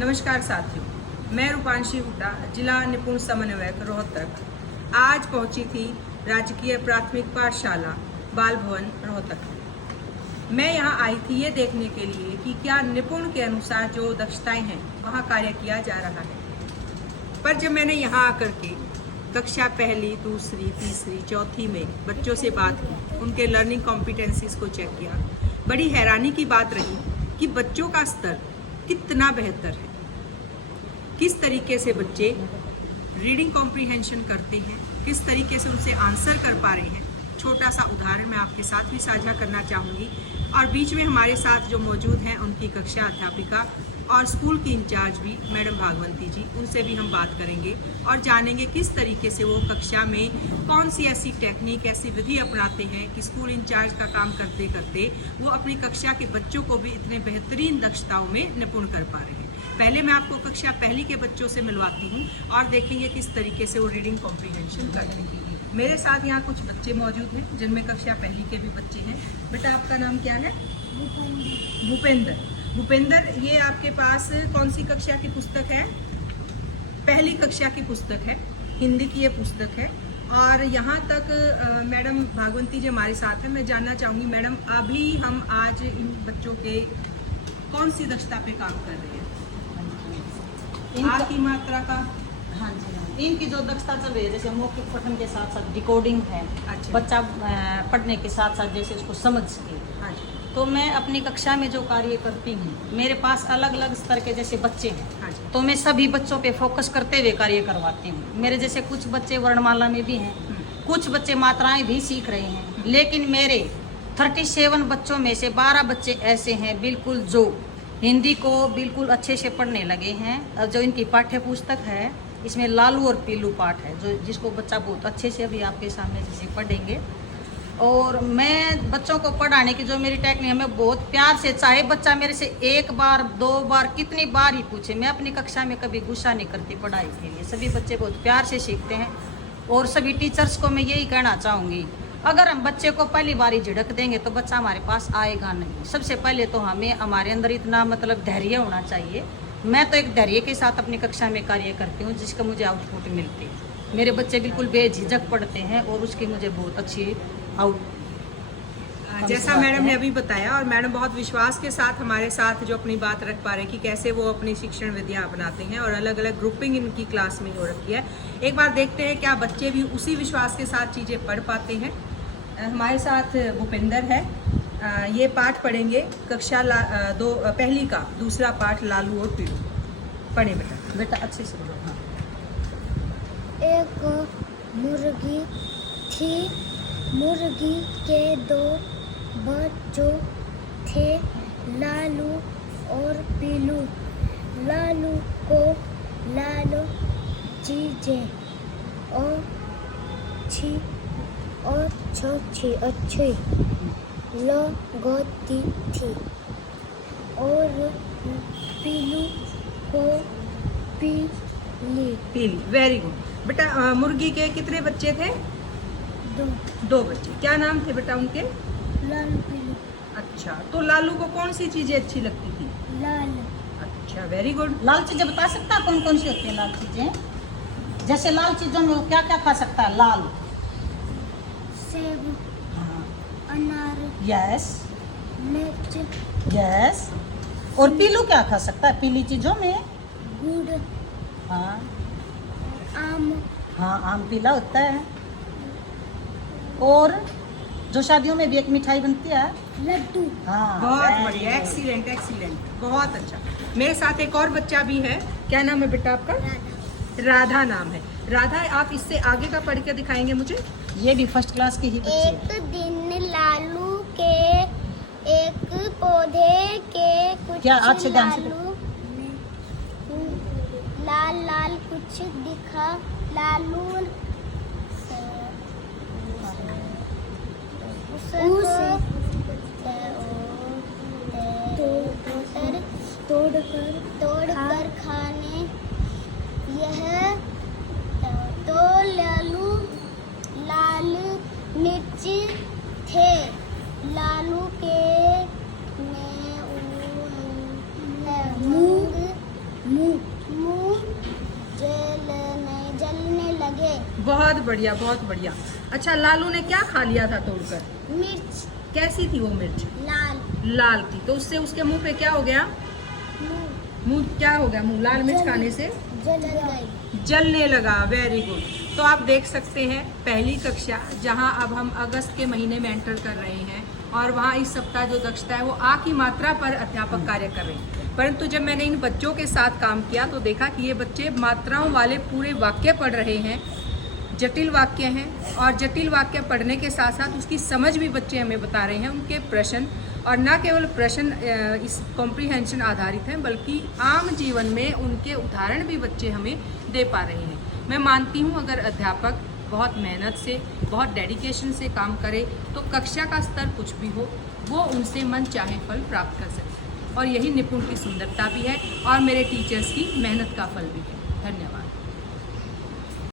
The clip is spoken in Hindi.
नमस्कार साथियों, मैं रूपांशी हुड्डा, जिला निपुण समन्वयक रोहतक, आज पहुंची थी राजकीय प्राथमिक पाठशाला बाल भवन रोहतक। मैं यहां आई थी ये देखने के लिए कि क्या निपुण के अनुसार जो दक्षताएं हैं वहां कार्य किया जा रहा है। पर जब मैंने यहां आकर के कक्षा पहली, दूसरी, तीसरी, चौथी में बच्चों से बात की, उनके लर्निंग कॉम्पिटेंसीज को चेक किया, बड़ी हैरानी की बात रही कि बच्चों का स्तर कितना बेहतर है। किस तरीके से बच्चे रीडिंग कॉम्प्रीहेंशन करते हैं, किस तरीके से उनसे आंसर कर पा रहे हैं, छोटा सा उदाहरण मैं आपके साथ भी साझा करना चाहूँगी। और बीच में हमारे साथ जो मौजूद हैं उनकी कक्षा अध्यापिका और स्कूल की इंचार्ज भी मैडम भागवंती जी, उनसे भी हम बात करेंगे और जानेंगे किस तरीके से वो कक्षा में कौन सी ऐसी टेक्निक, ऐसी विधि अपनाते हैं कि स्कूल इंचार्ज का काम करते करते वो अपनी कक्षा के बच्चों को भी इतने बेहतरीन दक्षताओं में निपुण कर पा रहे हैं। पहले मैं आपको कक्षा पहली के बच्चों से मिलवाती हूँ और देखेंगे किस तरीके से वो रीडिंग कॉम्प्रीहेंशन करते हैं। मेरे साथ यहाँ कुछ बच्चे मौजूद हैं जिनमें कक्षा पहली के भी बच्चे हैं। बेटा आपका नाम क्या है? भूपेंद्र। भूपेंद्र, ये आपके पास कौन सी कक्षा की पुस्तक है? पहली कक्षा की पुस्तक है, हिंदी की ये पुस्तक है। और यहाँ तक मैडम भागवंती जी हमारे साथ हैं। मैं जानना चाहूँगी मैडम, अभी हम आज इन बच्चों के कौन सी दक्षता पे काम कर रहे हैं? आ की मात्रा का? हाँ जी, इनकी जो दक्षता चल रही है, जैसे मौखिक पठन के साथ साथ डिकोडिंग है। अच्छा। बच्चा पढ़ने के साथ साथ जैसे उसको समझ सके। हाँ जी। तो मैं अपनी कक्षा में जो कार्य करती हूँ, मेरे पास अलग अलग स्तर के जैसे बच्चे हैं। हाँ जी। तो मैं सभी बच्चों पे फोकस करते हुए कार्य करवाती हूँ। मेरे जैसे कुछ बच्चे वर्णमाला में भी हैं, कुछ बच्चे मात्राएं भी सीख रहे हैं, लेकिन मेरे 37 बच्चों में से 12 बच्चे ऐसे हैं बिल्कुल जो हिंदी को बिल्कुल अच्छे से पढ़ने लगे हैं। और जो इनकी पाठ्य पुस्तक है, इसमें लालू और पीलू पाठ है, जो जिसको बच्चा बहुत अच्छे से अभी आपके सामने जैसे पढ़ेंगे। और मैं बच्चों को पढ़ाने की जो मेरी टेक्निक है, मैं बहुत प्यार से, चाहे बच्चा मेरे से एक बार, दो बार, कितनी बार ही पूछे, मैं अपनी कक्षा में कभी गुस्सा नहीं करती पढ़ाई के लिए। सभी बच्चे बहुत प्यार से सीखते हैं। और सभी टीचर्स को मैं यही कहना चाहूँगी, अगर हम बच्चे को पहली बार ही झिड़क देंगे तो बच्चा हमारे पास आएगा नहीं। सबसे पहले तो हमें हमारे अंदर इतना धैर्य होना चाहिए। मैं तो एक धैर्य के साथ अपनी कक्षा में कार्य करती हूँ, जिसका मुझे आउटपुट मिलती है। मेरे बच्चे बिल्कुल बेझिझक पढ़ते हैं और उसकी मुझे बहुत अच्छी जैसा मैडम ने अभी बताया, और मैडम बहुत विश्वास के साथ हमारे साथ जो अपनी बात रख पा रहे हैं कि कैसे वो अपनी शिक्षण विधियां अपनाते हैं और अलग अलग ग्रुपिंग इनकी क्लास में हो रखी है। एक बार देखते हैं क्या बच्चे भी उसी विश्वास के साथ चीज़ें पढ़ पाते हैं। हमारे साथ भूपेंद्र है, ये पाठ पढ़ेंगे कक्षा पहली का दूसरा पाठ लालू और पीलू। पढ़े बेटा। बेटा अच्छे से बोलो। हाँ। एक मुर्गी थी, मुर्गी के 2 बच्चों थे, लालू और पीलू। लालू को लाल चीजें और अच्छी लगती थी, और पीलू को पीली। वेरी गुड बेटा। मुर्गी के कितने बच्चे थे? 2 बच्चे। क्या नाम थे बेटा उनके? लालू पीलू। अच्छा, तो लालू को कौन सी चीजें अच्छी लगती थी? लाल। अच्छा, वेरी गुड। लाल चीजें बता सकता है कौन कौन सी होती है लाल चीजें? जैसे लाल चीजों में वो क्या क्या खा सकता है? लाल सेब, हाँ, अनार, यस मिर्च, यस। और पीलू क्या खा सकता है पीली चीजों में? गुड़, हाँ आम, हाँ, आम पीला होता है। और जो शादियों में भी एक मिठाई बनती है, लड्डू। हाँ, बहुत बढ़िया, एक्सीलेंट एक्सीलेंट, बहुत अच्छा। मेरे साथ एक और बच्चा भी है। क्या नाम है बेटा आपका? राधा नाम है। राधा, आप इससे आगे का पढ़ के दिखाएंगे मुझे? ये भी फर्स्ट क्लास की ही बच्ची है। एक दिन लालू के एक पौधे के कुछ क्या? आज से ध्यान से लाल लाल कुछ दिखा। लालू तोड़ कर खाने यह तो लालू लाल मिर्च थे। लालू के में मूंग मुंह जलने लगे। बहुत बढ़िया, बहुत बढ़िया। अच्छा, लालू ने क्या खा लिया था तोड़कर? मिर्च कैसी थी वो मिर्च? लाल। लाल थी। तो उससे उसके मुंह पे क्या हो गया? मुंह क्या हो गया? मुंह लाल मिर्च खाने से जल गई। जलने लगा। Very good. तो आप देख सकते हैं पहली कक्षा, जहां अब हम अगस्त के महीने में एंटर कर रहे हैं, और वहां इस सप्ताह जो दक्षता है वो आ की मात्रा पर अध्यापक कार्य कर रहे हैं। परंतु जब मैंने इन बच्चों के साथ काम किया तो देखा कि ये बच्चे मात्राओं वाले पूरे वाक्य पढ़ रहे हैं, जटिल वाक्य हैं, और जटिल वाक्य पढ़ने के साथ साथ उसकी समझ भी बच्चे हमें बता रहे हैं। उनके प्रश्न, और न केवल प्रश्न इस कॉम्प्रीहेंशन आधारित हैं, बल्कि आम जीवन में उनके उदाहरण भी बच्चे हमें दे पा रहे हैं। मैं मानती हूँ अगर अध्यापक बहुत मेहनत से, बहुत डेडिकेशन से काम करे तो कक्षा का स्तर कुछ भी हो, वो उनसे मन चाहे फल प्राप्त कर सकते हैं। और यही निपुण की सुंदरता भी है, और मेरे टीचर्स की मेहनत का फल भी है। धन्यवाद।